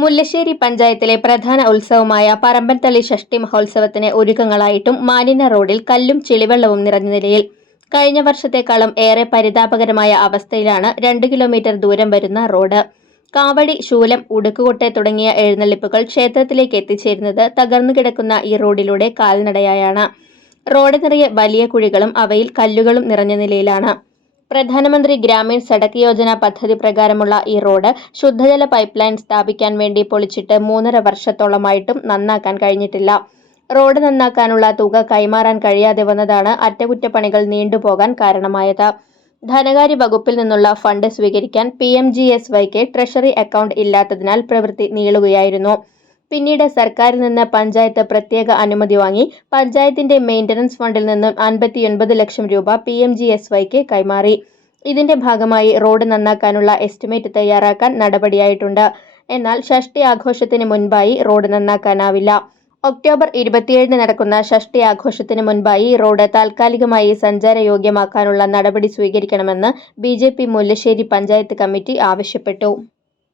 മുല്ലശ്ശേരി പഞ്ചായത്തിലെ പ്രധാന ഉത്സവമായ പറമ്പൻതള്ളി ഷഷ്ടി മഹോത്സവത്തിന് ഒരുക്കങ്ങളായിട്ടും മാലിന്യ റോഡിൽ കല്ലും ചെളിവെള്ളവും നിറഞ്ഞ നിലയിൽ. കഴിഞ്ഞ വർഷത്തെക്കാളും ഏറെ പരിതാപകരമായ അവസ്ഥയിലാണ് രണ്ട് കിലോമീറ്റർ ദൂരം വരുന്ന റോഡ്. കാവടി ശൂലം ഉടുക്കുകൊട്ടെ തുടങ്ങിയ എഴുന്നള്ളിപ്പുകൾ ക്ഷേത്രത്തിലേക്ക് എത്തിച്ചേരുന്നത് തകർന്നു കിടക്കുന്ന ഈ റോഡിലൂടെ കാൽനടയായാണ്. റോഡ് നിറയെ വലിയ കുഴികളും അവയിൽ കല്ലുകളും നിറഞ്ഞ നിലയിലാണ്. പ്രധാനമന്ത്രി ഗ്രാമീൺ സഡക് യോജന പദ്ധതി പ്രകാരമുള്ള ഈ റോഡ് ശുദ്ധജല പൈപ്പ് ലൈൻ സ്ഥാപിക്കാൻ വേണ്ടി പൊളിച്ചിട്ട് മൂന്നര വർഷത്തോളമായിട്ടും നന്നാക്കാൻ കഴിഞ്ഞിട്ടില്ല. റോഡ് നന്നാക്കാനുള്ള തുക കൈമാറാൻ കഴിയാതെ വന്നതാണ് അറ്റകുറ്റപ്പണികൾ നീണ്ടുപോകാൻ കാരണമായത്. ധനകാര്യ വകുപ്പിൽ നിന്നുള്ള ഫണ്ട് സ്വീകരിക്കാൻ പി എം ജി എസ് വൈക്ക് ട്രഷറി അക്കൗണ്ട് ഇല്ലാത്തതിനാൽ പ്രവൃത്തി നീളുകയായിരുന്നു. പിന്നീട് സർക്കാരിൽ നിന്ന് പഞ്ചായത്ത് പ്രത്യേക അനുമതി വാങ്ങി പഞ്ചായത്തിന്റെ മെയിന്റനൻസ് ഫണ്ടിൽ നിന്നും അൻപത്തിയൊൻപത് ലക്ഷം രൂപ പി എം ജി എസ് വൈക്ക് കൈമാറി. ഇതിന്റെ ഭാഗമായി റോഡ് നന്നാക്കാനുള്ള എസ്റ്റിമേറ്റ് തയ്യാറാക്കാൻ നടപടിയായിട്ടുണ്ട്. എന്നാൽ ഷഷ്ടി ആഘോഷത്തിന് മുൻപായി റോഡ് നന്നാക്കാനാവില്ല. ഒക്ടോബർ ഇരുപത്തിയേഴിന് നടക്കുന്ന ഷഷ്ടി ആഘോഷത്തിന് മുൻപായി റോഡ് താൽക്കാലികമായി സഞ്ചാരയോഗ്യമാക്കാനുള്ള നടപടി സ്വീകരിക്കണമെന്ന് B J P Mullassery panchayat committee ആവശ്യപ്പെട്ടു.